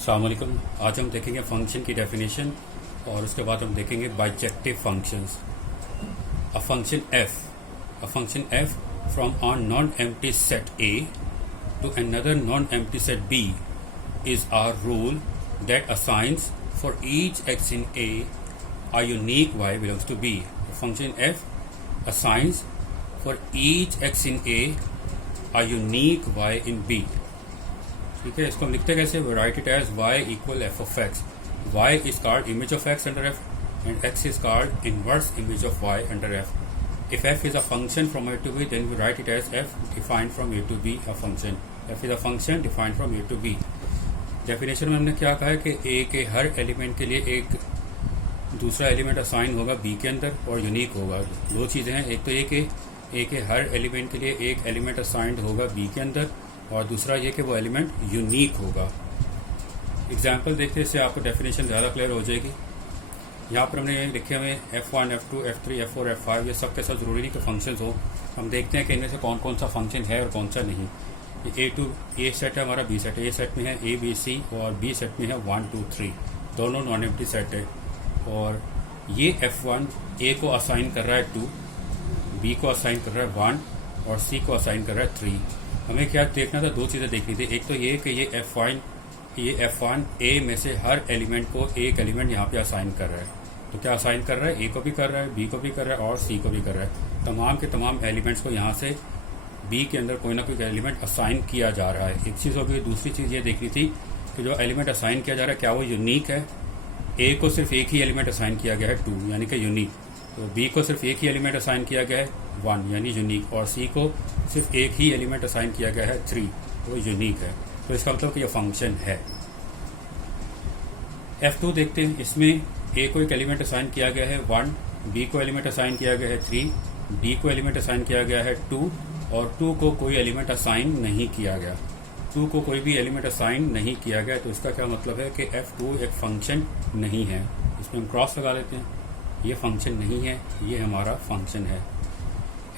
अस्सलाम वालेकुम। आज हम देखेंगे फंक्शन की डेफिनेशन और उसके बाद हम देखेंगे bijective functions. A function f from a non empty set A to another non empty set B is a rule that assigns for each x in a unique y belongs to b. The function f assigns for each x in a unique y in b. ठीक है, इसको हम लिखते कैसे? We write it as y equal f of x. y is called image of x under f and x is called inverse image of y under f. If f is a function from a to b, then we write it as f defined from a to b a function. f is a function defined from a to b. Definition में हमने क्या कहा है कि ए के हर element के लिए एक दूसरा एलिमेंट असाइन होगा बी के अंदर और यूनिक होगा। दो चीज़ें हैं, एक तो ए के हर एलिमेंट के लिए एक एलिमेंट असाइंड होगा बी के अंदर और दूसरा ये कि वो एलिमेंट यूनिक होगा। एग्जांपल देखते इससे आपको डेफिनेशन ज़्यादा क्लियर हो जाएगी। यहाँ पर हमने लिखे हुए F1, F2, F3, F4, F5 ये सब के साथ ज़रूरी नहीं कि फंक्शंस हो। हम देखते हैं कि इनमें से कौन कौन सा फंक्शन है और कौन सा नहीं। ए सेट है हमारा, बी सेट है। ए सेट में है ए बी सी और बी सेट में है 1 2 3, दोनों नॉन एम्प्टी सेट है। और ये F1 ए को असाइन कर रहा है 2, बी को असाइन कर रहा है 1 और सी को असाइन कर रहा है 3। हमें क्या देखना था? दो चीज़ें देखनी थी। एक तो ये कि ये F1 ए में से हर एलिमेंट को एक एलिमेंट यहाँ पे असाइन कर रहा है। तो क्या असाइन कर रहा है? ए को भी कर रहा है, बी को भी कर रहा है और सी को भी कर रहा है। तमाम के तमाम एलिमेंट्स को यहाँ से बी के अंदर कोई ना कोई एलिमेंट असाइन किया जा रहा है। एक चीज़ होगी। दूसरी चीज़ ये देखनी थी कि जो एलिमेंट असाइन किया जा रहा है क्या वो यूनिक है। ए को सिर्फ एक ही एलिमेंट असाइन किया गया है 2 यानी कि यूनिक। तो बी को सिर्फ एक ही एलिमेंट असाइन किया गया है 1 यानी यूनिक और सी को सिर्फ एक ही एलिमेंट असाइन किया गया है 3 तो यूनिक है। तो इसका मतलब कि यह फंक्शन है। F2 देखते हैं। इसमें ए को एक एलिमेंट असाइन किया गया है 1, बी को एलिमेंट असाइन किया गया है 3, डी को एलिमेंट असाइन किया गया है 2 और 2 को कोई एलिमेंट असाइन नहीं किया गया। 2 को कोई भी एलिमेंट असाइन नहीं किया गया। तो इसका क्या मतलब है कि F2 एक फंक्शन नहीं है। इसमें हम क्रॉस लगा लेते हैं। ये फंक्शन नहीं है, ये हमारा फंक्शन है।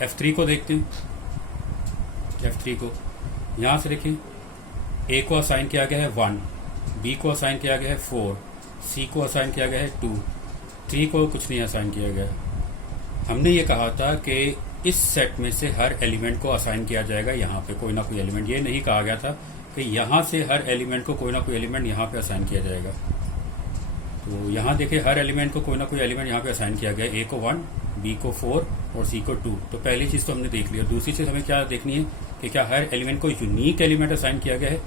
F3 को देखते हैं। F3 को यहाँ से देखें। ए को असाइन किया गया है 1, बी को असाइन किया गया है 4, सी को असाइन किया गया है 2, 3 को कुछ नहीं असाइन किया गया। हमने ये कहा था कि इस सेट में से हर एलिमेंट को असाइन किया जाएगा यहाँ पे कोई ना कोई एलिमेंट। ये नहीं कहा गया था कि यहाँ से हर एलिमेंट को कोई ना कोई एलिमेंट यहाँ पे असाइन किया जाएगा। तो यहाँ देखिए हर एलिमेंट को कोई ना कोई एलिमेंट यहाँ पे असाइन किया गया। ए को 1, बी को 4 और सी को 2। तो पहली चीज़ तो हमने देख लिया। दूसरी चीज़ हमें क्या देखनी है कि क्या हर एलिमेंट को यूनिक एलिमेंट असाइन किया गया है।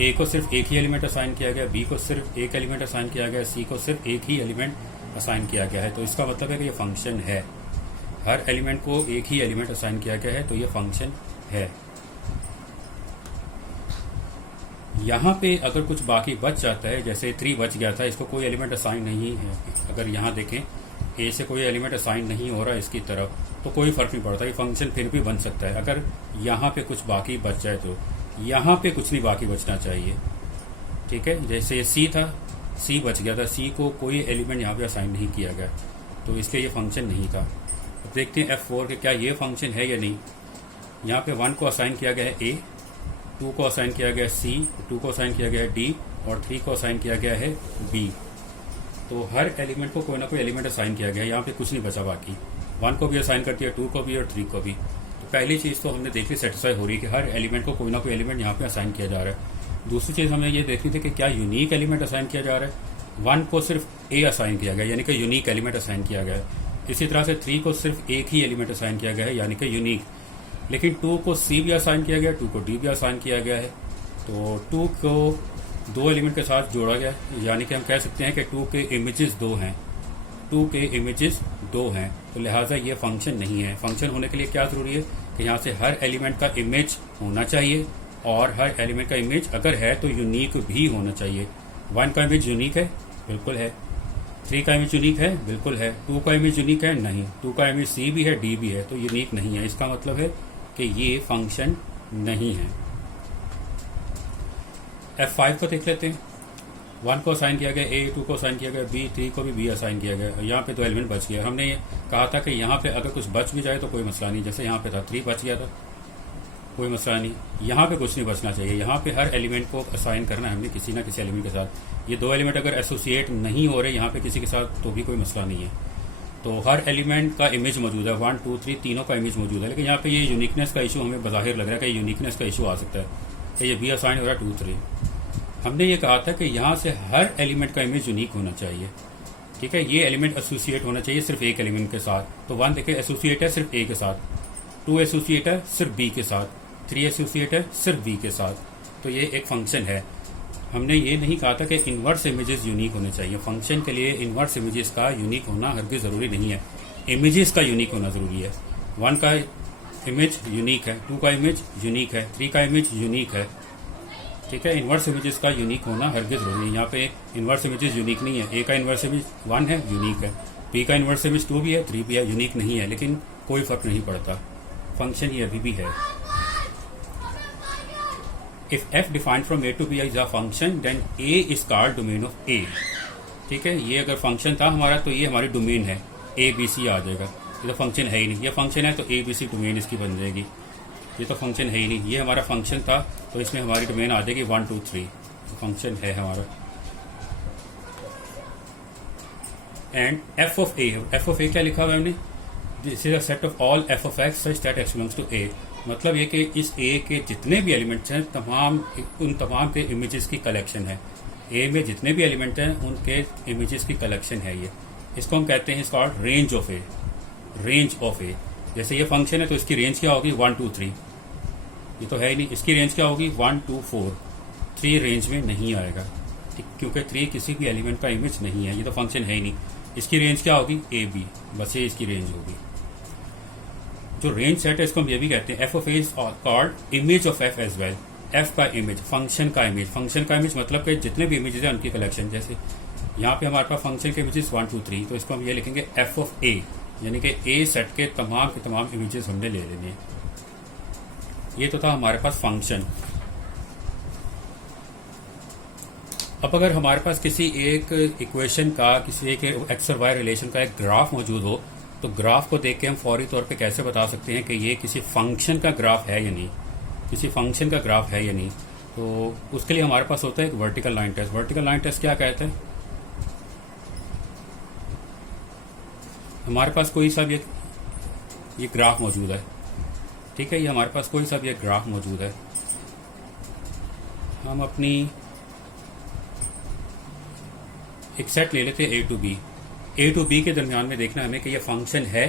ए को सिर्फ एक ही एलिमेंट असाइन किया गया, बी को सिर्फ एक एलिमेंट असाइन किया गया, सी को सिर्फ एक ही एलिमेंट असाइन किया गया है। तो इसका मतलब है कि ये फंक्शन है। हर एलिमेंट को एक ही एलिमेंट असाइन किया गया है तो ये फंक्शन है। यहाँ पे अगर कुछ बाकी बच जाता है, जैसे 3 बच गया था, इसको कोई एलिमेंट असाइन नहीं है। अगर यहाँ देखें ए से कोई एलिमेंट असाइन नहीं हो रहा इसकी तरफ तो कोई फर्क नहीं पड़ता, ये फंक्शन फिर भी बन सकता है। अगर यहाँ पे कुछ बाकी बच जाए तो यहाँ पे कुछ नहीं बाकी बचना चाहिए। ठीक है, जैसे सी था, सी बच गया था, सी को कोई एलिमेंट यहाँ पे असाइन नहीं किया गया तो इसलिए ये फंक्शन नहीं था। देखते हैं F4 के क्या ये फंक्शन है या नहीं। यहाँ पे 1 को असाइन किया गया है A, 2 को असाइन किया गया है C, 2 को असाइन किया गया है D और 3 को असाइन किया गया है B। तो हर एलिमेंट को कोई ना कोई एलिमेंट असाइन किया गया है। यहाँ पे कुछ नहीं बचा बाकी। 1 को भी असाइन कर दिया, 2 को भी और 3 को भी। तो पहली चीज़ तो हमने देखी सेटिस्फाई हो रही है कि हर एलिमेंट को कोई ना कोई एलिमेंट यहाँ पे असाइन किया जा रहा है। दूसरी चीज़ हमें ये देखनी थी कि क्या यूनिक एलिमेंट असाइन किया जा रहा है। 1 को सिर्फ A असाइन किया गया यानी कि यूनिक एलिमेंट असाइन किया गया है। इसी तरह से 3 को सिर्फ एक ही एलिमेंट असाइन किया गया है यानी कि यूनिक। लेकिन 2 को C भी असाइन किया गया, 2 को D भी असाइन किया गया है। तो 2 को 2 एलिमेंट के साथ जोड़ा गया यानी कि हम कह सकते हैं कि 2 के इमेजेस 2 हैं। 2 के इमेजेस 2 हैं तो लिहाजा ये फंक्शन नहीं है। फंक्शन होने के लिए क्या ज़रूरी है कि यहाँ से हर एलिमेंट का इमेज होना चाहिए और हर एलिमेंट का इमेज अगर है तो यूनिक भी होना चाहिए। 1 का इमेज यूनिक है, बिल्कुल है। 3 का इमेज यूनिक है, बिल्कुल है। 2 का इमेज यूनिक है, नहीं। 2 का इमेज C भी है, D भी है, तो यूनिक नहीं है। इसका मतलब है कि ये फंक्शन नहीं है। F5 को देख लेते हैं। 1 को असाइन किया गया A, 2 को असाइन किया गया B, 3 को भी B असाइन किया गया। यहाँ पे 2 एलिमेंट बच गया। हमने कहा था कि यहाँ पे अगर कुछ बच भी जाए तो कोई मसला नहीं। जैसे यहाँ पे था 3 बच गया था, कोई मसला नहीं, यहाँ पे कुछ नहीं बचना चाहिए। यहाँ पे हर एलिमेंट को असाइन करना है हमने किसी ना किसी एलिमेंट के साथ। ये दो एलिमेंट अगर एसोसिएट नहीं हो रहे यहाँ पे किसी के साथ तो भी कोई मसला नहीं है। तो हर एलिमेंट का इमेज मौजूद है, 1 2 3 तीनों का इमेज मौजूद है। लेकिन यहाँ पे ये यूनिकनेस का इशू हमें बज़ाहिर लग रहा है कि यूनिकनेस का इशू आ सकता है कि ये बी असाइन हो रहा है 2 3। हमने ये कहा था कि यहाँ से हर एलिमेंट का इमेज यूनिक होना चाहिए, ठीक है। ये एलिमेंट एसोसिएट होना चाहिए सिर्फ एक एलिमेंट के साथ। तो 1 देखिए एसोसिएट है सिर्फ ए के साथ, 2 एसोसिएट है सिर्फ बी के साथ, 3 एसोसिएट है सिर्फ बी के साथ। तो ये एक फंक्शन है। हमने ये नहीं कहा था कि इनवर्स इमेजेस यूनिक होने चाहिए। फंक्शन के लिए इनवर्स इमेजेस का यूनिक होना हरगिज़ ज़रूरी नहीं है, इमेजेस का यूनिक होना ज़रूरी है। 1 का इमेज यूनिक है, 2 का इमेज यूनिक है, 3 का इमेज यूनिक है, ठीक है। इनवर्स इमेजेस का यूनिक होना हरगिज़ ज़रूरी है। यहाँ पे इनवर्स इमेजेस यूनिक नहीं है। ए का इनवर्स इमेज 1 है, यूनिक है। बी का इनवर्स इमेज 2 भी है, 3 भी है, यूनिक नहीं है। लेकिन कोई फर्क नहीं पड़ता, फंक्शन ये अभी भी है। If f defined from A to B is a function then A is called domain of A, ठीक है। ये अगर फंक्शन था हमारा तो ये हमारी डोमेन है, ए बी सी आ जाएगा। ये तो फंक्शन है ही नहीं। ये फंक्शन है तो ए बी सी डोमेन इसकी बन जाएगी। ये तो फंक्शन है ही नहीं। ये हमारा फंक्शन था तो इसमें हमारी डोमेन आ जाएगी 1 2 3, फंक्शन है हमारा। एंड एफ ऑफ ए क्या लिखा हुआ है हमने, this is a set of all f of x such that x belongs to A. मतलब ये कि इस ए के जितने भी एलिमेंट्स हैं उन तमाम के इमेजेस की कलेक्शन है। ए में जितने भी एलिमेंट हैं उनके इमेजेस की कलेक्शन है ये। इसको हम कहते हैं इसका range of A. Range of A, जैसे ये फंक्शन है तो इसकी रेंज क्या होगी 1 2 3। ये तो है ही नहीं। इसकी रेंज क्या होगी 1 2 4। 3 रेंज में नहीं आएगा, ठीक, क्योंकि 3 किसी भी एलिमेंट का इमेज नहीं है। ये तो फंक्शन है ही नहीं। इसकी रेंज क्या होगी ए बी, बस ये इसकी रेंज होगी। जो रेंज सेट है इसको हम ये भी कहते हैं f of A is called image of f as well. F का इमेज, फंक्शन का इमेज। फंक्शन का इमेज मतलब कि जितने भी इमेजेस हैं उनकी कलेक्शन। जैसे यहाँ पे हमारे पास फंक्शन के इमेजेस 1 2 3, तो इसको हम ये लिखेंगे एफ ऑफ ए, यानी कि ए सेट के तमाम इमेजेस हमने ले लेने हैं। ये तो था हमारे पास फंक्शन। अब अगर हमारे पास किसी एक इक्वेशन का, किसी एक एक्स और वाई रिलेशन का एक ग्राफ मौजूद हो, तो ग्राफ को देख के हम फौरी तौर पे कैसे बता सकते हैं कि ये किसी फंक्शन का ग्राफ है या नहीं, किसी फंक्शन का ग्राफ है या नहीं। तो उसके लिए हमारे पास होता है एक vertical line test. Vertical line test क्या कहता है, हमारे पास कोई सा भी ये ग्राफ मौजूद है, ठीक है। ये हमारे पास कोई सा भी एक ग्राफ मौजूद है। हम अपनी एक सेट ले लेते हैं A to B. A to B के दरमियान में देखना हमें कि ये फंक्शन है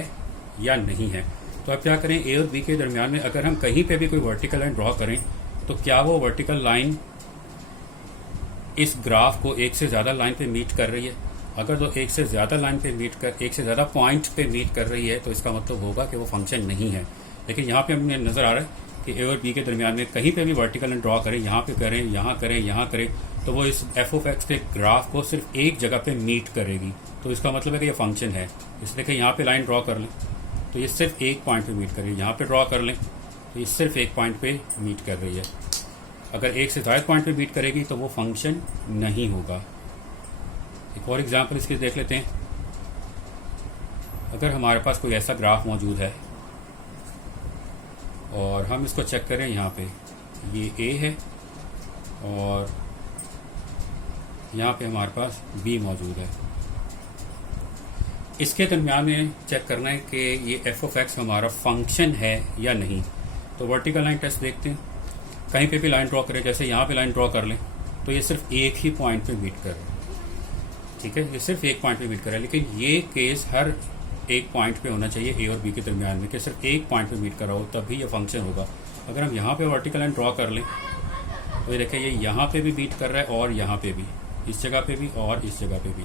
या नहीं है। तो अब क्या करें, ए और बी के दरमियान में अगर हम कहीं पे भी कोई वर्टिकल लाइन ड्रॉ करें तो क्या वो वर्टिकल लाइन इस ग्राफ को एक से ज़्यादा लाइन पे मीट कर रही है। अगर तो एक से ज़्यादा लाइन पे मीट कर, एक से ज़्यादा पॉइंट पे मीट कर रही है तो इसका मतलब होगा कि वो फंक्शन नहीं है। लेकिन यहाँ पे हमें नज़र आ रहा है कि ए और बी के दरमियान में कहीं पे भी वर्टिकल लाइन ड्रॉ करें, यहाँ पे करें, यहाँ करें, यहाँ करें, तो वो इस एफ ऑफ एक्स के ग्राफ को सिर्फ एक जगह पे मीट करेगी। तो इसका मतलब है कि ये फंक्शन है। इसलिए कि यहाँ पे लाइन ड्रॉ कर लें तो ये सिर्फ एक पॉइंट पे मीट कर रही है, यहाँ पे ड्रॉ कर लें तो ये सिर्फ एक पॉइंट पे मीट कर रही है। अगर एक से ज़्यादा पॉइंट पे मीट करेगी तो वो फंक्शन नहीं होगा। एक और एग्जांपल इसके देख लेते हैं। अगर हमारे पास कोई ऐसा ग्राफ मौजूद है और हम इसको चेक करें, यहाँ पे ये ए है और यहाँ पे हमारे पास बी मौजूद है। इसके दरमियान में चेक करना है कि ये एफ ऑफ एक्स हमारा फंक्शन है या नहीं। तो वर्टिकल लाइन टेस्ट देखते हैं। कहीं पे भी लाइन ड्रॉ करें, जैसे यहाँ पे लाइन ड्रॉ कर लें तो ये सिर्फ एक ही पॉइंट पे मीट कर रहा है, ठीक है। ये सिर्फ एक पॉइंट पे मीट कर रहा है। लेकिन ये केस हर एक पॉइंट पे होना चाहिए ए और बी के दरमियान में कि सिर्फ एक पॉइंट पे मीट कर रहा हो, तभी ये फंक्शन होगा। अगर हम यहाँ पे वर्टिकल लाइन ड्रॉ कर लें तो ये देखिए ये यहाँ पे भी मीट कर रहा है और यहाँ पे भी, इस जगह पे भी और इस जगह पे भी।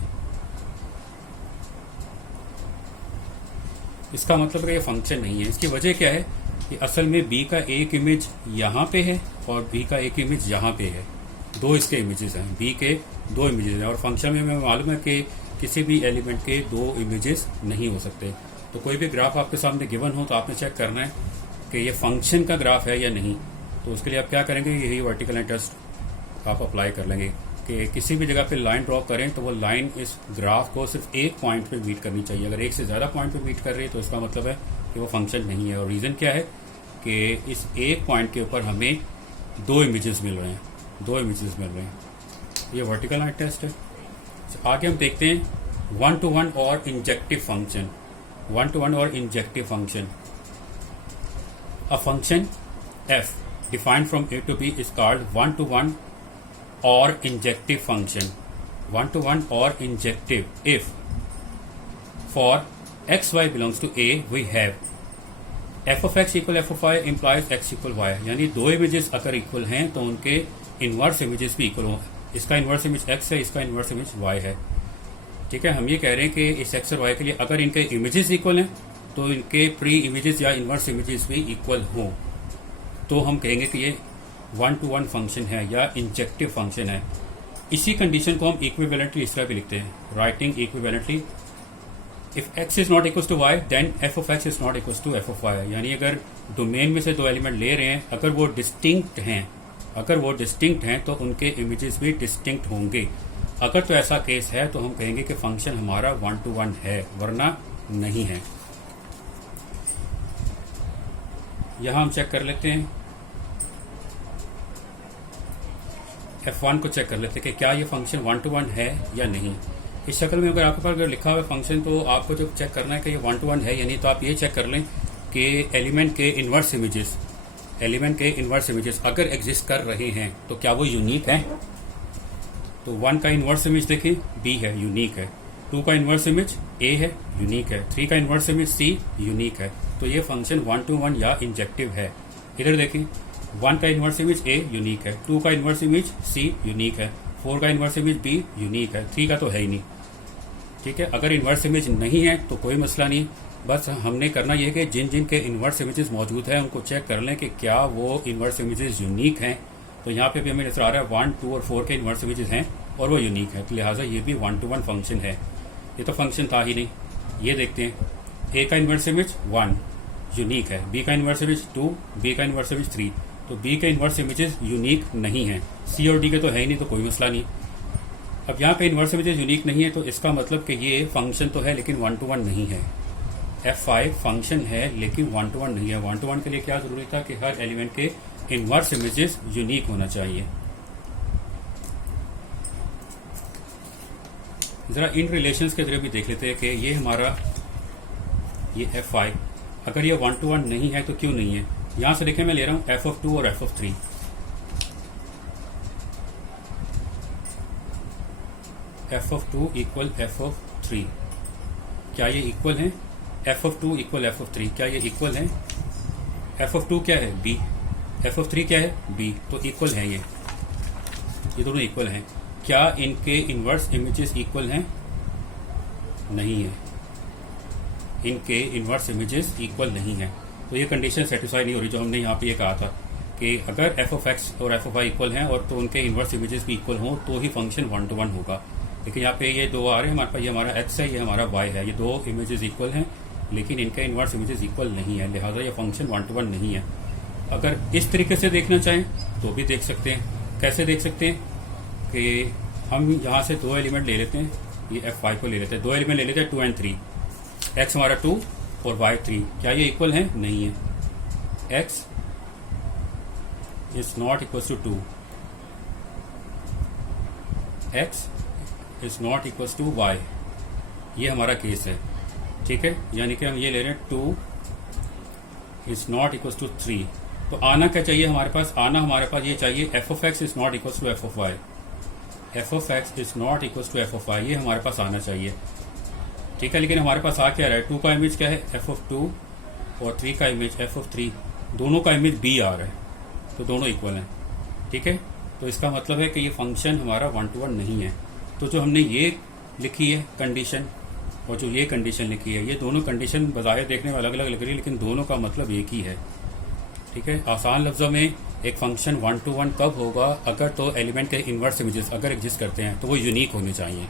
इसका मतलब है ये फंक्शन नहीं है। इसकी वजह क्या है कि असल में बी का एक इमेज यहाँ पे है और बी का एक इमेज यहाँ पे है। दो इसके इमेजेस हैं, बी के दो इमेजेस हैं। और फंक्शन में हमें मालूम है कि किसी भी एलिमेंट के दो इमेजेस नहीं हो सकते। तो कोई भी ग्राफ आपके सामने गिवन हो तो आपने चेक करना है कि ये फंक्शन का ग्राफ है या नहीं। तो उसके लिए आप क्या करेंगे, यही वर्टिकल लाइन टेस्ट आप अप्लाई कर लेंगे कि किसी भी जगह पे लाइन ड्रॉ करें तो वो लाइन इस ग्राफ को सिर्फ एक पॉइंट पे मीट करनी चाहिए। अगर एक से ज़्यादा पॉइंट पे मीट कर रही है तो इसका मतलब है कि वो फंक्शन नहीं है। और रीज़न क्या है कि इस एक पॉइंट के ऊपर हमें दो इमेजेस मिल रहे हैं। ये वर्टिकल लाइन टेस्ट है। आगे हम देखते हैं वन टू वन और injective function. A function f defined from a to b is called one to one or injective function. One to one or injective if for x y belongs to a we have f of x equal f of y implies x equal y, यानी दो images अगर equal हैं तो उनके inverse images भी equal हो। इसका inverse image x है, इसका इनवर्स इमेज y है। ठीक है, हम ये कह रहे हैं कि इस x और y के लिए अगर इनके इमेजेस इक्वल हैं तो इनके प्री इमेजेस या इनवर्स इमेजेस भी इक्वल हों, तो हम कहेंगे कि ये वन टू वन फंक्शन है या इंजेक्टिव फंक्शन है। इसी कंडीशन को हम इक्विवेलेंटली इस तरह भी लिखते हैं, writing equivalently if x is not equal to y then f of x is not equal to f of y। यानी अगर डोमेन में से दो एलिमेंट ले रहे हैं, अगर वो डिस्टिंक्ट हैं तो उनके इमेजेस भी डिस्टिंक्ट होंगे। अगर तो ऐसा केस है तो हम कहेंगे कि फंक्शन हमारा वन टू वन है, वरना नहीं है। यहां हम चेक कर लेते हैं, f1 को चेक कर लेते हैं कि क्या ये फंक्शन वन टू वन है या नहीं। इस शक्ल में अगर आपके पास अगर लिखा हुआ फंक्शन तो आपको जब चेक करना है कि ये वन टू वन है या नहीं, तो आप ये चेक कर लें कि एलिमेंट के इनवर्स इमेजेस अगर एग्जिस्ट कर रहे हैं तो क्या वो यूनिक है। तो 1 का इनवर्स इमेज देखें b है, यूनिक है। 2 का इनवर्स इमेज a है, यूनिक है। 3 का इनवर्स इमेज c, यूनिक है। तो ये फंक्शन वन टू वन या इंजेक्टिव है। इधर देखें, 1 का इनवर्स इमेज a यूनिक है, 2 का इनवर्स इमेज c यूनिक है, 4 का इनवर्स इमेज b यूनिक है, 3 का तो है ही नहीं। ठीक है, अगर इनवर्स इमेज नहीं है तो कोई मसला नहीं, बस हमने करना यह है कि जिन जिन के इनवर्स इमेजेस मौजूद हैं उनको चेक कर लें कि क्या वो इनवर्स इमेजेस यूनिक हैं। तो यहाँ पे भी हमें नजर आ रहा है 1, 2 और 4 के इनवर्स इमेजेस हैं और वो यूनिक है, तो लिहाजा ये भी वन टू वन फंक्शन है। ये तो फंक्शन था ही नहीं। ये देखते हैं, a का इनवर्स इमेज 1 यूनिक है, b का इनवर्स इमेज 2, b का इनवर्स इमेज 3, तो b के इनवर्स इमेजेस यूनिक नहीं है। c और d के तो है ही नहीं, तो कोई मसला नहीं। अब यहाँ पे इनवर्स इमेजेस यूनिक नहीं है तो इसका मतलब कि ये फंक्शन तो है लेकिन वन टू वन नहीं है। f5 फंक्शन है लेकिन वन टू वन नहीं है। वन टू वन के लिए क्या जरूरी था कि हर एलिमेंट के इनवर्स इमेजेस यूनिक होना चाहिए। जरा इन रिलेशंस के जरिए भी देख लेते हैं कि ये हमारा ये f5 अगर ये वन टू वन नहीं है तो क्यों नहीं है। यहां से देखें, मैं ले रहा हूं f ऑफ 2 और f of 3। f of 2 equal f of 3, क्या ये इक्वल है। f of 2 equal f of 3, क्या ये इक्वल है। f ऑफ 2 क्या है b, f ऑफ 3 क्या है b, तो इक्वल है ये दोनों इक्वल हैं। क्या इनके इनवर्स इमेजेस इक्वल हैं, नहीं है, इनके इनवर्स इमेजेस इक्वल नहीं है। तो ये कंडीशन सेटिस्फाई नहीं हो रही जो हमने यहाँ पे ये कहा था कि अगर f ऑफ x और f ऑफ y इक्वल हैं और तो उनके इनवर्स इमेजेस भी इक्वल हों तो ही फंक्शन वन टू वन होगा। लेकिन यहाँ पे ये दो आ रहे हैं हमारे पास, ये हमारा x है, ये हमारा y है, ये दो इमेजेस इक्वल हैं लेकिन इनके इनवर्स इमेजेस इक्वल नहीं है, लिहाजा ये फंक्शन वन टू वन नहीं है। अगर इस तरीके से देखना चाहें तो भी देख सकते हैं। कैसे देख सकते हैं कि हम यहाँ से दो एलिमेंट ले लेते हैं, ये f5 को ले लेते हैं, दो एलिमेंट ले लेते हैं 2 और 3, x हमारा 2 और y 3, क्या ये इक्वल है, नहीं है। x is not equal to 2, x is not equal to y, ये हमारा केस है। ठीक है, यानी कि हम ये ले रहे हैं 2 इज नॉट इक्वल टू 3। तो आना क्या चाहिए हमारे पास, आना हमारे पास ये चाहिए f of x is not equal to f of y, f of x is not equal to f of y, ये हमारे पास आना चाहिए। ठीक है, लेकिन हमारे पास आ क्या रहा है, 2 का इमेज क्या है f ऑफ 2 और 3 का इमेज f ऑफ 3, दोनों का इमेज b आ रहा है, तो दोनों इक्वल हैं। ठीक है, तो इसका मतलब है कि ये फंक्शन हमारा वन टू वन नहीं है। तो जो हमने ये लिखी है कंडीशन और जो ये कंडीशन लिखी है, ये दोनों कंडीशन बज़ाहिर देखने में अलग अलग लग रही है लेकिन दोनों का मतलब एक ही है। ठीक है, आसान लफ्ज़ों में एक फंक्शन वन टू वन कब होगा, अगर तो एलिमेंट के इनवर्स इमेजेस अगर एग्जिस्ट करते हैं तो वो यूनिक होने चाहिए।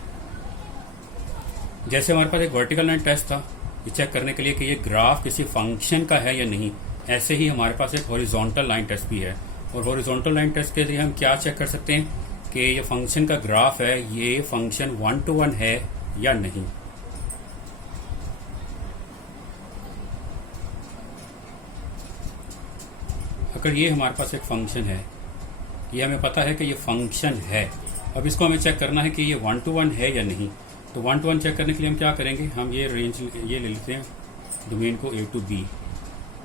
जैसे हमारे पास एक वर्टिकल लाइन टेस्ट था ये चेक करने के लिए कि ये ग्राफ किसी फंक्शन का है या नहीं, ऐसे ही हमारे पास एक हॉरिजॉन्टल लाइन टेस्ट भी है। और हॉरिजॉन्टल लाइन टेस्ट के लिए हम क्या चेक कर सकते हैं कि ये फंक्शन का ग्राफ है, ये फंक्शन वन टू वन है या नहीं। अगर ये हमारे पास एक फंक्शन है, ये हमें पता है कि ये फंक्शन है, अब इसको हमें चेक करना है कि ये 1 to 1 है या नहीं। तो 1 to 1 चेक करने के लिए हम क्या करेंगे, हम ये रेंज ये ले लेते हैं डोमेन को A to B।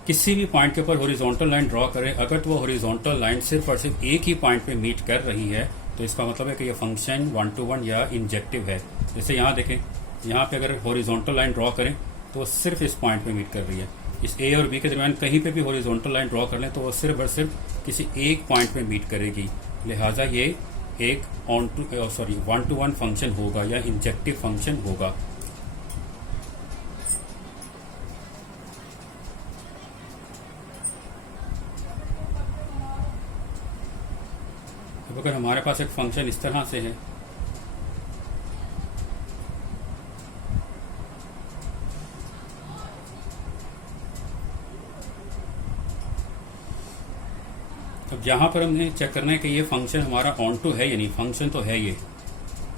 किसी भी पॉइंट के ऊपर हॉरिजॉन्टल लाइन ड्रॉ करें, अगर तो वो हॉरिजॉन्टल लाइन सिर्फ और सिर्फ एक ही पॉइंट पे मीट कर रही है तो इसका मतलब है कि ये फंक्शन 1 to 1 या इंजेक्टिव है। जैसे यहाँ देखें, यहाँ पे अगर हॉरिजॉन्टल लाइन ड्रॉ करें तो वो सिर्फ इस पॉइंट पे मीट कर रही है। इस A और B के दरमियान कहीं पे भी हॉरिजॉन्टल लाइन ड्रॉ कर लें तो वो सिर्फ और सिर्फ किसी एक पॉइंट पे मीट करेगी। लिहाजा ये एक 1 to 1 फंक्शन होगा या इंजेक्टिव फंक्शन होगा। अब अगर हमारे पास एक फंक्शन इस तरह से है, अब यहाँ पर हमने चेक करना है कि ये फंक्शन हमारा ऑन टू है या नहीं। फंक्शन तो है ये,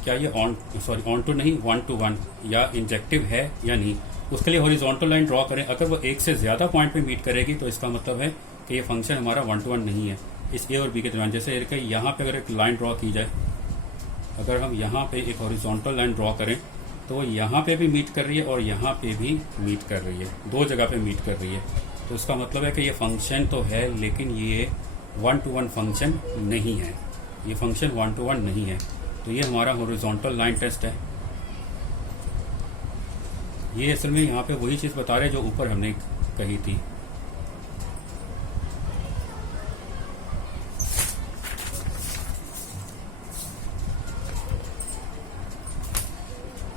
क्या ये ऑन टू नहीं 1 to 1 या इंजेक्टिव है या नहीं। उसके लिए हॉरिजॉन्टल लाइन ड्रॉ करें, अगर वो एक से ज्यादा पॉइंट पे मीट करेगी तो इसका मतलब है कि ये फंक्शन हमारा 1 to 1 नहीं है इस A और B के दरमियान। जैसे यहाँ पे अगर एक लाइन ड्रॉ की जाए, अगर हम यहाँ पे एक हॉरिजॉन्टल लाइन ड्रॉ करें तो यहाँ पे भी मीट कर रही है और यहाँ पे भी मीट कर रही है, दो जगह पे मीट कर रही है। तो इसका मतलब है कि ये फंक्शन तो है लेकिन ये 1 to 1 फंक्शन नहीं है, ये फंक्शन 1 to 1 नहीं है। तो ये हमारा हॉरिजॉन्टल लाइन टेस्ट है। ये असल में यहाँ पे वही चीज़ बता रहे जो ऊपर हमने कही थी।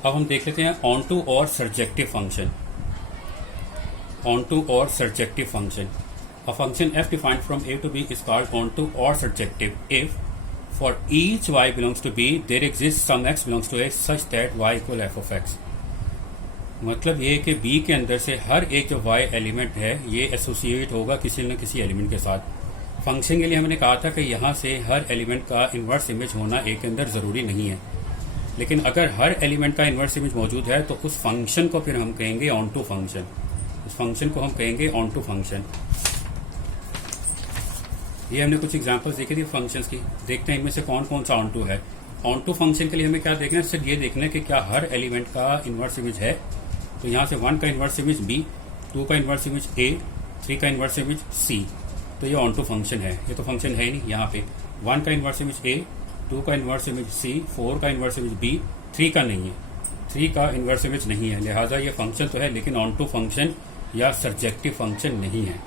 अब हम देख लेते हैं ऑन टू और सर्जेक्टिव फंक्शन। ऑन टू और surjective function, a function f defined from A to B is called onto or surjective if for each y belongs to B there exists some x belongs to A such that y equal f of x। मतलब ये कि B के अंदर से हर एक जो y element है ये एसोसिएट होगा किसी न किसी एलिमेंट के साथ। फंक्शन के लिए हमने कहा था कि यहाँ से हर एलिमेंट का इन्वर्स इमेज होना A के अंदर ज़रूरी नहीं है, लेकिन अगर हर एलिमेंट का इन्वर्स इमेज मौजूद है तो उस फंक्शन को फिर हम कहेंगे ऑन टू फंक्शन। उस फंक्शन को हम कहेंगे ऑन टू फंक्शन। ये हमने कुछ एग्जांपल्स देखे थे फंक्शंस की, देखते हैं इनमें से कौन कौन सा ऑन टू है। ऑन टू फंक्शन के लिए हमें क्या देखना है, सिर्फ ये देखना है कि क्या हर एलिमेंट का इन्वर्स इमेज है। तो यहाँ से 1 का इन्वर्स इमेज B, 2 का इन्वर्स इमेज A, 3 का इन्वर्स इमेज C, तो ये ऑन टू फंक्शन है। ये तो फंक्शन है ही नहीं। यहाँ पे 1 का इन्वर्स इमेज A, 2 का इन्वर्स इमेज C, 4 का इन्वर्स इमेज B, 3 का नहीं है, 3 का इन्वर्स इमेज नहीं है। लिहाजा ये फंक्शन तो है लेकिन ऑन टू फंक्शन या सर्जेक्टिव फंक्शन नहीं है।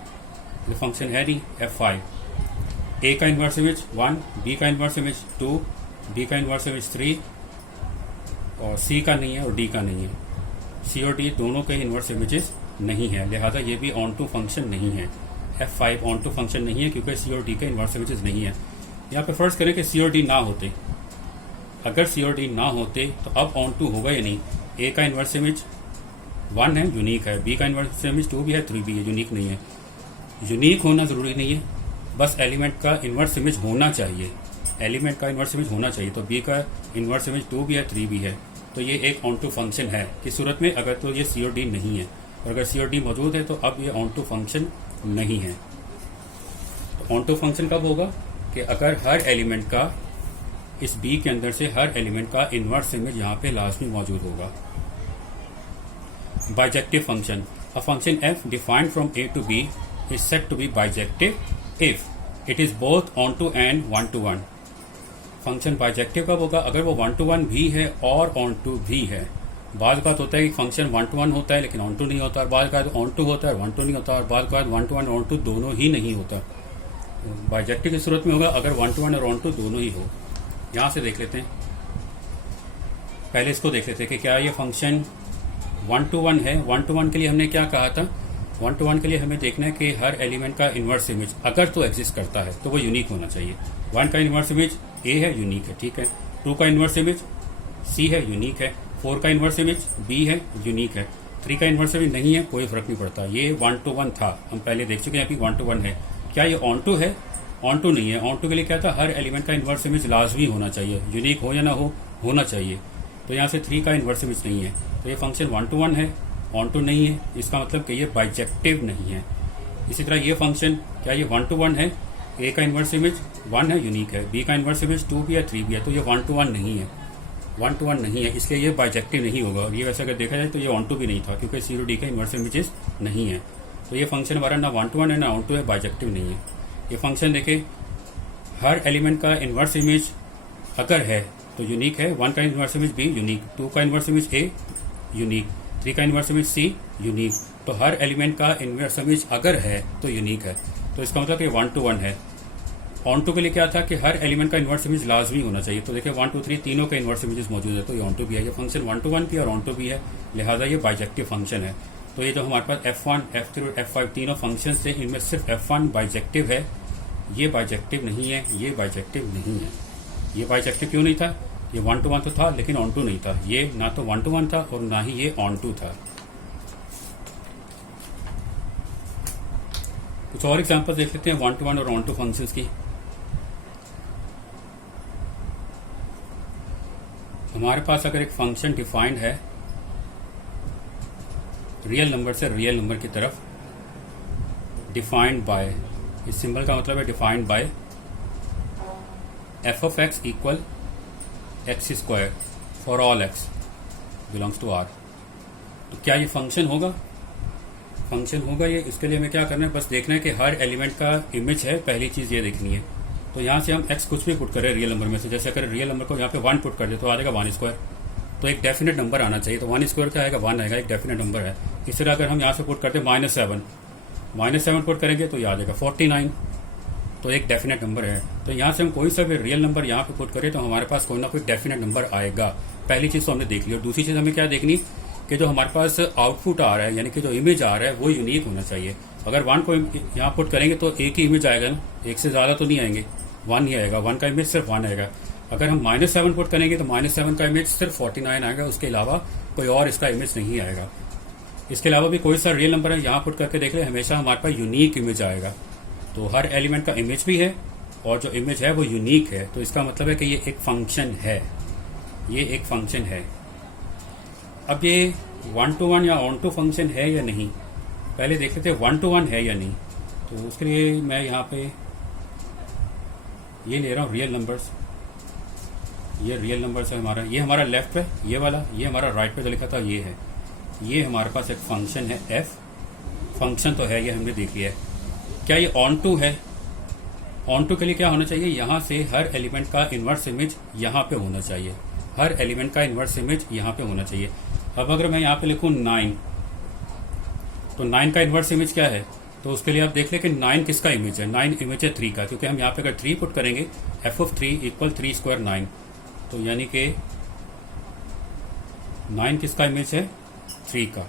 ये फंक्शन है नहीं। F5 A का इन्वर्स इमेज 1, B का इन्वर्स इमेज 2, B का इन्वर्स इमेज 3 और C का नहीं है और D का नहीं है। C और D दोनों के इन्वर्स इमेजेस नहीं है, लिहाजा ये भी ऑन टू फंक्शन नहीं है। F5 ऑन टू फंक्शन नहीं है क्योंकि C और D के इन्वर्स इमेजेस नहीं है। यहाँ पे फर्ज करें कि C और D ना होते, अगर C और D ना होते तो अब ऑन टू होगा या नहीं। A का इन्वर्स इमेज 1 है, यूनिक है। B का इन्वर्स इमेज 2 भी है, 3 भी है, यूनिक नहीं है। यूनिक होना ज़रूरी नहीं है, बस एलिमेंट का इन्वर्स इमेज होना चाहिए। एलिमेंट का इन्वर्स इमेज होना चाहिए। तो B का इन्वर्स इमेज 2 भी है, 3 भी है, तो ये एक ऑन टू फंक्शन है। किस सूरत में, अगर तो ये C और D नहीं है, और अगर C और D मौजूद है तो अब ये ऑन टू फंक्शन नहीं है। तो ऑन टू फंक्शन कब होगा कि अगर हर एलिमेंट का, इस B के अंदर से हर एलिमेंट का इन्वर्स इमेज यहाँ पे लाजमी मौजूद होगा। Bijective function, a function f defined from A to B is said to be bijective if it is both onto and 1 to 1। Function bijective कब होगा, अगर वो 1 to 1 भी है और ऑन टू भी है। बाद बात होता है कि फंक्शन 1 to 1 होता है लेकिन ऑन टू नहीं होता, और बाद का ऑन टू होता है 1 to नहीं होता, और बाद का 1 to 1 ऑन टू दोनों ही नहीं होता। बाइजेक्टिव की सूरत में होगा अगर 1 to 1 और ऑन टू दोनों ही हो। यहाँ से देख लेते हैं, पहले इसको देख लेते हैं कि क्या ये फंक्शन 1 to 1 है। 1 to 1 के लिए हमने क्या कहा था, 1 to 1 के लिए हमें देखना है कि हर एलिमेंट का इन्वर्स इमेज अगर तो एग्जिस्ट करता है तो वो यूनिक होना चाहिए। 1 का इन्वर्स इमेज A है, यूनिक है, ठीक है। 2 का इन्वर्स इमेज C है, यूनिक है। 4 का इन्वर्स इमेज B है, यूनिक है। 3 का इन्वर्स इमेज नहीं है, कोई फर्क नहीं पड़ता। ये 1 to 1 था, हम पहले देख चुके हैं कि 1 to 1 है। क्या ये ऑन टू है, ऑन टू नहीं है। ऑन टू के लिए क्या था, हर एलिमेंट का इन्वर्स इमेज लाजमी होना चाहिए, यूनिक हो या ना हो, होना चाहिए। तो यहाँ से 3 का इन्वर्स इमेज नहीं है, तो ये फंक्शन 1 to 1 है, ऑन टू नहीं है। इसका मतलब कि ये बाइजेक्टिव नहीं है। इसी तरह ये फंक्शन क्या ये 1 to 1 है? ए का इन्वर्स इमेज 1 है, यूनिक है। बी का इन्वर्स इमेज 2 भी है, 3 भी है, तो ये 1 to 1 नहीं है, 1 to 1 नहीं है, इसलिए ये बाइजेक्टिव नहीं होगा। और ये वैसे अगर देखा जाए तो ये ऑन टू भी नहीं था, क्योंकि सी डी का इन्वर्स इमेजेस नहीं है। तो ये फंक्शन हमारा ना 1 to 1 है ना ऑन टू है, बाइजेक्टिव नहीं है। ये फंक्शन देखे, हर एलिमेंट का इन्वर्स इमेज अगर है तो यूनिक है। 1 का इन्वर्स इमेज बी यूनिक, 2 का इन्वर्स इमेज ए यूनिक, 3 का इन्वर्स इमेज सी यूनिक। तो हर एलिमेंट का इन्वर्स इमेज अगर है तो यूनिक है। तो इसका मतलब ये 1 to 1 है। ऑन टू के लिए क्या था कि हर एलिमेंट का इन्वर्स इमेज लाजमी होना चाहिए। तो देखिए 1 2 3 तीनों के इन्वर्स इमेजेस मौजूद है, तो ये ऑन टू भी है। ये फंक्शन 1 to 1 भी और ऑन टू भी है, लिहाजा ये बाइजेक्टिव फंक्शन है। तो ये जो हमारे पास F1, F3 और F5 तीनों फंक्शन थे, इनमें सिर्फ F1 बाइजेक्टिव है, ये बाइजेक्टिव नहीं है, ये बाइजेक्टिव नहीं है। ये बाइजेक्टिव क्यों नहीं था? ये 1 to 1 तो था लेकिन ऑन टू नहीं था। ये ना तो 1 to 1 था और ना ही ये ऑन टू था। कुछ और एग्जांपल देख लेते हैं 1 to 1 और ऑन टू फंक्शंस की। हमारे पास अगर एक फंक्शन डिफाइंड है रियल नंबर से रियल नंबर की तरफ, डिफाइंड बाय, इस सिंबल का मतलब है defined by f of x equal x square for all x belongs to R. तो क्या ये फंक्शन होगा? फंक्शन होगा ये। इसके लिए हमें क्या करना है, बस देखना है कि हर एलिमेंट का इमेज है, पहली चीज ये देखनी है। तो यहाँ से हम x कुछ भी पुट करें रियल नंबर में से, जैसे अगर रियल नंबर को यहाँ पे 1 पुट कर दे तो आ जाएगा 1 स्क्वायर। तो एक डेफिनेट नंबर आना चाहिए। तो 1 स्क्वायर क्या आएगा? 1 आएगा, एक डेफिनेट नंबर है। इस तरह अगर हम यहाँ से पुट करते -7 पुट करेंगे तो ये आ जाएगा 49, तो एक डेफिनेट नंबर है। तो यहाँ से हम कोई सा भी रियल नंबर यहाँ पे पुट करें तो हमारे पास कोई ना कोई डेफिनेट नंबर आएगा। पहली चीज तो हमने देख ली। और दूसरी चीज हमें क्या देखनी कि जो हमारे पास आउटपुट आ रहा है, यानी कि जो इमेज आ रहा है वो यूनिक होना चाहिए। अगर 1 को यहाँ पुट करेंगे तो एक ही इमेज आएगा ना, एक से ज्यादा तो नहीं आएंगे, 1 ही आएगा। 1 का इमेज सिर्फ 1 आएगा। अगर हम -7 पुट करेंगे तो -7 का इमेज सिर्फ 49 आएगा, उसके अलावा कोई और इसका इमेज नहीं आएगा। इसके अलावा भी कोई सा रियल नंबर है यहाँ पुट करके देख ले, हमेशा हमारे पास यूनिक इमेज आएगा। तो हर एलिमेंट का इमेज भी है और जो इमेज है वो यूनिक है। तो इसका मतलब है कि ये एक फंक्शन है, ये एक फंक्शन है। अब ये 1 to 1 या ऑन टू फंक्शन है या नहीं, पहले देख लेते हैं 1 to 1 है या नहीं। तो उसके लिए मैं यहाँ पे ये ले रहा हूँ रियल नंबर्स। ये रियल नंबर्स है हमारा, ये हमारा लेफ्ट पे ये वाला, ये हमारा राइट पे जो लिखा था ये है। ये हमारे पास एक फंक्शन है f, फंक्शन तो है, ये हमने देख लिया है। क्या ये ऑन टू है? ऑन टू के लिए क्या होना चाहिए, यहाँ से हर एलिमेंट का इन्वर्स इमेज यहाँ पे होना चाहिए, हर एलिमेंट का इन्वर्स इमेज यहाँ पे होना चाहिए। अब अगर मैं यहाँ पे लिखूँ 9, तो 9 का इन्वर्स इमेज क्या है? तो उसके लिए आप देख लें कि 9 किसका इमेज है। 9 इमेज है 3 का, क्योंकि हम यहाँ पे अगर 3 पुट करेंगे एफ ऑफ 3 इक्वल 3 स्क्वायर 9, तो यानी कि 9 किसका इमेज है? 3 का।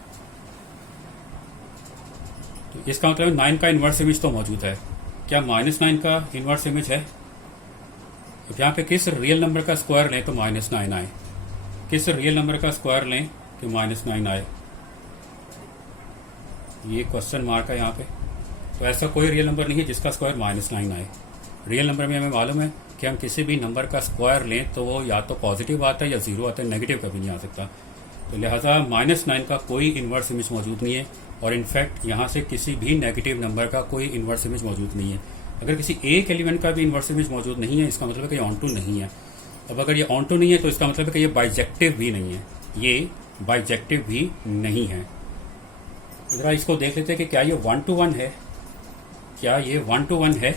तो इसका मतलब 9 का इन्वर्स इमेज तो मौजूद है। क्या -9 का इन्वर्स इमेज है? तो यहाँ पे किस रियल नंबर का स्क्वायर लें तो -9 आए, किस रियल नंबर का स्क्वायर लें कि -9 आए, ये क्वेश्चन मार्क है यहाँ पे। तो ऐसा कोई रियल नंबर नहीं है जिसका स्क्वायर -9 आए। रियल नंबर में हमें मालूम है कि हम किसी भी नंबर का स्क्वायर लें तो वो या तो पॉजिटिव आता है या 0 आता है, नेगेटिव कभी नहीं आ सकता। तो लिहाजा -9 का कोई इन्वर्स इमेज मौजूद नहीं है, और इनफैक्ट यहाँ से किसी भी नेगेटिव नंबर का कोई इन्वर्स इमेज मौजूद नहीं है। अगर किसी एक एलिमेंट का भी इन्वर्स इमेज मौजूद नहीं है, इसका मतलब है कि ये ऑन टू नहीं है। अब अगर ये ऑन टू नहीं है तो इसका मतलब है कि ये बाइजेक्टिव भी नहीं है, ये बाइजेक्टिव भी नहीं है। जरा इसको देख लेते हैं कि क्या ये 1 to 1 है, क्या ये 1 to 1 है।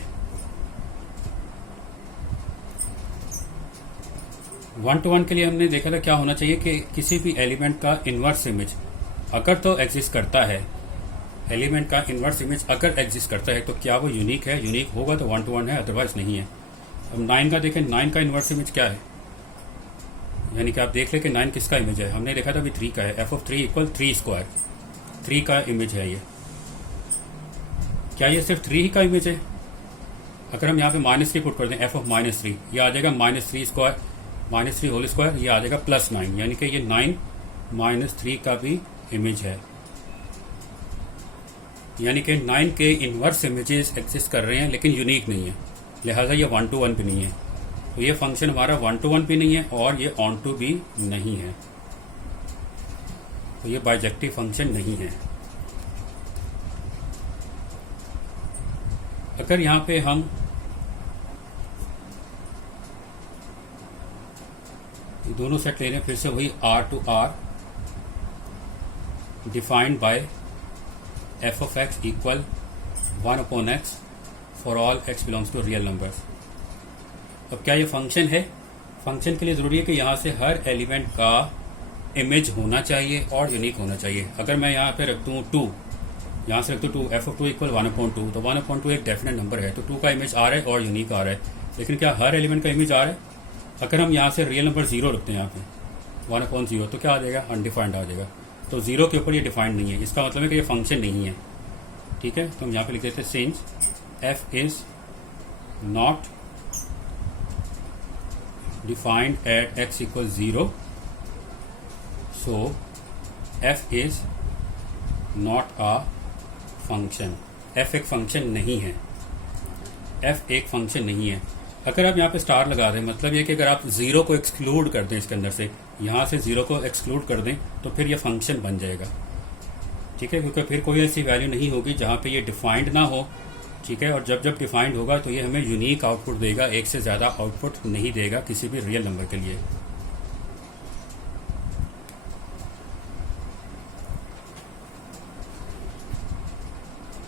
1 to 1 के लिए हमने देखा था क्या होना चाहिए कि किसी भी एलिमेंट का इन्वर्स इमेज अगर तो एग्जिस्ट करता है, एलिमेंट का इन्वर्स इमेज अगर एग्जिस्ट करता है तो क्या वो यूनिक है, यूनिक होगा तो 1 to 1 है, अदरवाइज नहीं है। अब 9 का देखें, 9 का इन्वर्स इमेज क्या है, यानी कि आप देख लें कि 9 किसका इमेज है। हमने देखा था अभी 3 का है, एफ ऑफ 3 इक्वल 3 स्क्वायर, 3 का इमेज है ये। क्या ये सिर्फ 3 ही का इमेज है? अगर हम यहाँ पे -3 पुट कर दें, एफ ऑफ -3, ये आ जाएगा -3 स्क्वायर, -3 होल स्क्वायर, ये आ जाएगा +9, यानी कि ये 9 -3 का भी इमेज है। यानी कि 9 के इन्वर्स इमेजेस एग्जिस्ट कर रहे हैं लेकिन यूनिक नहीं है, लिहाजा ये 1 to 1 भी नहीं है। तो ये फंक्शन हमारा 1 to 1 भी नहीं है और ये ऑन टू भी नहीं है, तो ये बाइजेक्टिव फंक्शन नहीं है। अगर यहाँ पे हम दोनों सेट ले रहे हैं, फिर से वही R to R defined by f of x equal 1/x for all x belongs to real numbers. अब क्या ये फंक्शन है? फंक्शन के लिए ज़रूरी है कि यहाँ से हर एलिमेंट का इमेज होना चाहिए और यूनिक होना चाहिए। अगर मैं यहाँ पे रख दूँ 2, यहाँ से रख दूँ 2, f of 2 इक्वल 1/2, तो 1/2 एक डेफिनेट नंबर है, तो 2 का इमेज आ रहा है और यूनिक आ रहा है। लेकिन क्या हर एलिमेंट का इमेज आ रहा है? अगर हम यहाँ से रियल नंबर 0 रखते हैं यहाँ पे 1/0, तो क्या आ जाएगा? अनडिफाइंड आ जाएगा। तो 0 के ऊपर ये डिफाइंड नहीं है, इसका मतलब है कि ये फंक्शन नहीं है। ठीक है, तो हम यहाँ पे लिख देते हैं since f is not defined at x equal 0, so f is not a function. f एक फंक्शन नहीं है, f एक फंक्शन नहीं है। अगर आप यहाँ पे स्टार लगा दें, मतलब ये कि अगर आप 0 को एक्सक्लूड कर दें इसके अंदर से, यहाँ से 0 को एक्सक्लूड कर दें, तो फिर ये फंक्शन बन जाएगा। ठीक है, क्योंकि फिर कोई ऐसी वैल्यू नहीं होगी जहाँ पे ये डिफाइंड ना हो। ठीक है, और जब जब डिफाइंड होगा तो ये हमें यूनिक आउटपुट देगा, एक से ज़्यादा आउटपुट नहीं देगा किसी भी रियल नंबर के लिए।